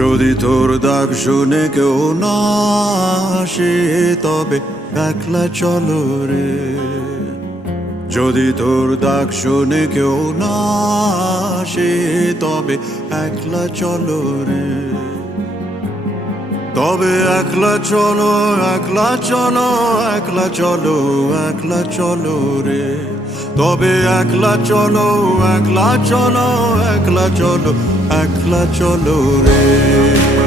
যদি তোর ডাক শুনে কেউ না আসে তবে একলা চলো রে। যদি তোর ডাক শুনে কেউ না আসে তবে একলা চলো রে। তবে একলা চলো, একলা চলো, একলা চলো, একলা চলো রে। তবে একলা চলো, একলা চলো, একলা চলো, একলা চলো রে।